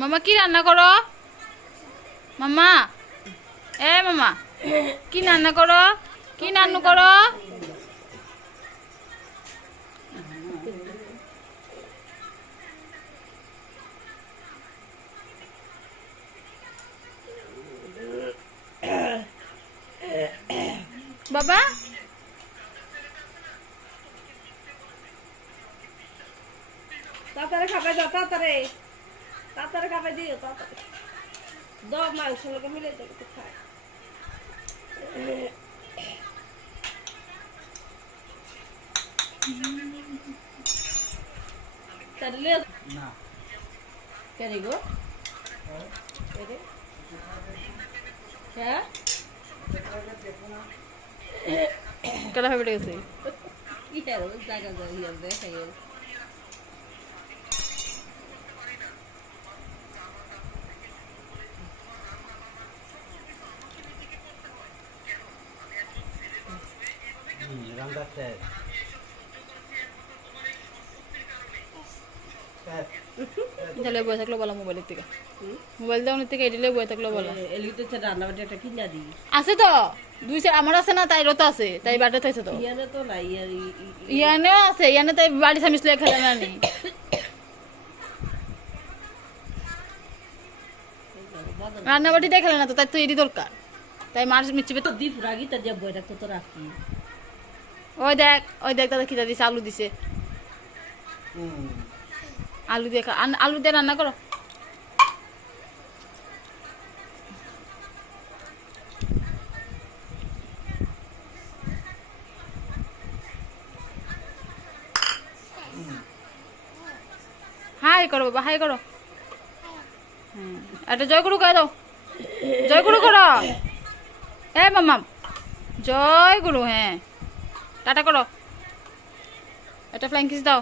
মামা কি রান্না করো? মামা মামা কি রান্না করো? কি রান্না করো? বাবা তাড়াতাড়ি খাবে দাও, তাড়াতাড়ি তাড়াতাড়ি খাবে দিও, তাড়াতাড়ি দাও, মাংস লোকে মিলে যাবে তো খায়। তাহলে না কেন গো? হ্যাঁ কেডা ভাবে গেছে? কি আর জায়গা জায়গা দেখা গেল। রান্না শেষ। তাহলে বয়ে থাকলো বলা মোবাইলের থেকে, মোবাইল দেওয়ার থেকে এডিলে বয়ে থাকলো বলা। এলি তো রান্না বাটি একটা কিনা দিই। আছে তো দুই সাইড আমার আছে না, তাইরও তো আছে, তাই বাটে থাইছে তো। ইয়ানে তো নাই, ইয়ানেও আছে, ইয়ানে তাই বাড়ি সামিসলে খেলে না নি। রান্না বাড়ি তাই খেলে না তো, তাই তো এডি দরকার, তাই মার মিচিবে তো। তো দীপ রাগি তা দিয়ে বই রাখতো তো রাখি। ওই দেখ দাদা খিদা দিছে, আলু দিছে, আলু দিয়ে আলু দিয়ে রান্না করো। হাই করো বাবা, হাই করো। একটা জয় গুরু করে দাও, জয় গুরু করো। মামাম জয় গুরু, হ্যাঁ টাটা করো, একটা ফ্লাইং কিস দাও।